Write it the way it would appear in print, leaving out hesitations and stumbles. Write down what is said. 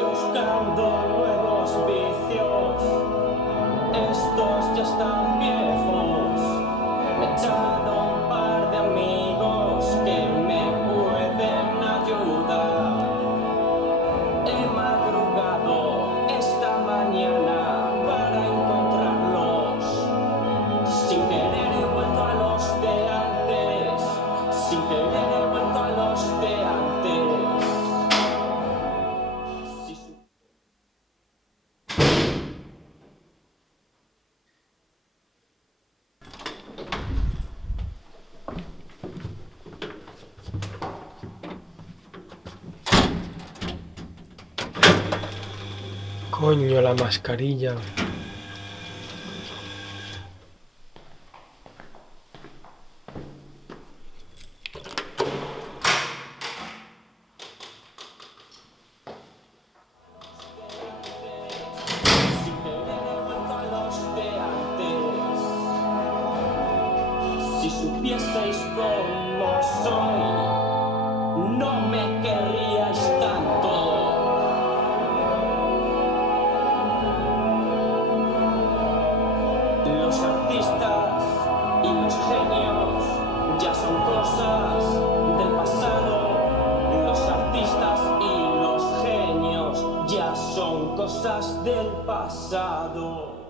Estoy buscando nuevos vicios, estos ya están viejos. Me he echado un par de amigos que me pueden ayudar. He madrugado esta mañana para encontrarlos. Sin querer he vuelto a los de antes, sin querer he vuelto a los de antes. Coño, la mascarilla. Si supieseis cómo soy, no me querríais tanto. Los artistas y los genios ya son cosas del pasado. Los artistas y los genios ya son cosas del pasado.